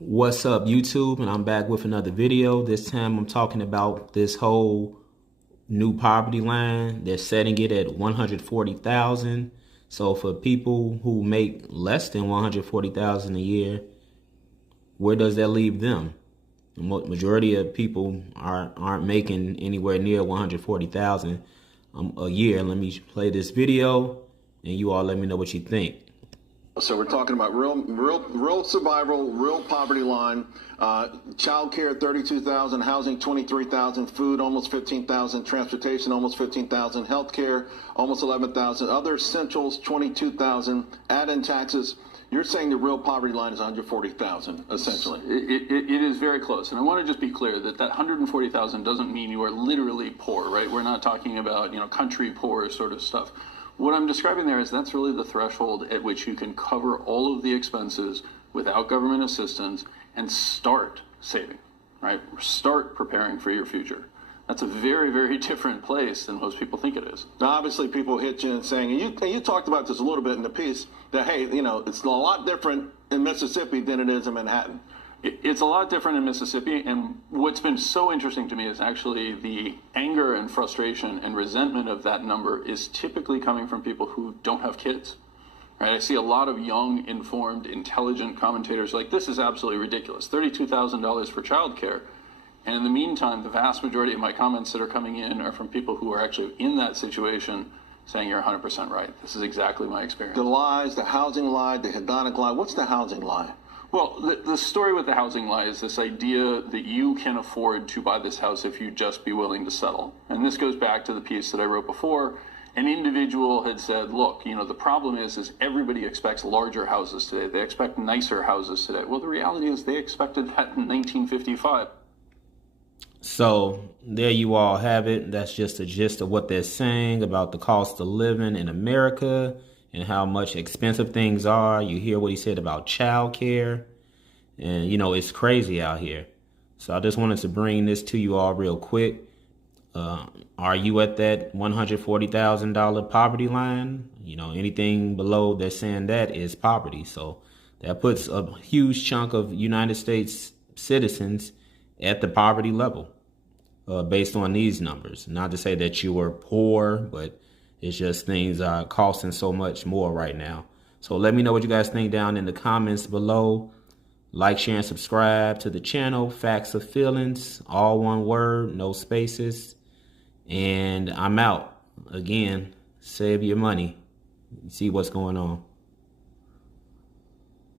What's up, YouTube? And I'm back with another video. This time I'm talking about this whole new poverty line. They're setting it at 140,000. So for people who make less than 140,000 a year, where does that leave them? The majority of people aren't making anywhere near 140,000 a year. Let me play this video, and you all let me know what you think. So we're talking about real survival, real poverty line, child care 32,000, housing 23,000, food almost 15,000, transportation almost 15,000, health care almost 11,000, other essentials 22,000, add in taxes. You're saying the real poverty line is 140,000, essentially. It is very close. And I want to just be clear that 140,000 doesn't mean you are literally poor, right? We're not talking about, country poor sort of stuff. What I'm describing there is that's really the threshold at which you can cover all of the expenses without government assistance and start saving, right? Start preparing for your future. That's a very, very different place than most people think it is. Now, obviously, people hit you and saying, and you talked about this a little bit in the piece, that, hey, it's a lot different in Mississippi than it is in Manhattan. It's a lot different in Mississippi, and what's been so interesting to me is actually the anger and frustration and resentment of that number is typically coming from people who don't have kids. Right? I see a lot of young, informed, intelligent commentators like, this is absolutely ridiculous, $32,000 for childcare. And in the meantime, the vast majority of my comments that are coming in are from people who are actually in that situation saying you're 100% right. This is exactly my experience. The lies, the housing lie, the hedonic lie. What's the housing lie? Well, the story with the housing lie is this idea that you can afford to buy this house if you just be willing to settle. And this goes back to the piece that I wrote before. An individual had said, look, the problem is everybody expects larger houses today. They expect nicer houses today. Well, the reality is they expected that in 1955. So there you all have it. That's just a gist of what they're saying about the cost of living in America and how much expensive things are. You hear what he said about child care. And, it's crazy out here. So I just wanted to bring this to you all real quick. Are you at that $140,000 poverty line? Anything below, they're saying that is poverty. So that puts a huge chunk of United States citizens at the poverty level based on these numbers. Not to say that you were poor, but it's just things are costing so much more right now. So let me know what you guys think down in the comments below. Like, share, and subscribe to the channel. Facts of Feelings, all one word, no spaces. And I'm out. Again, save your money. See what's going on.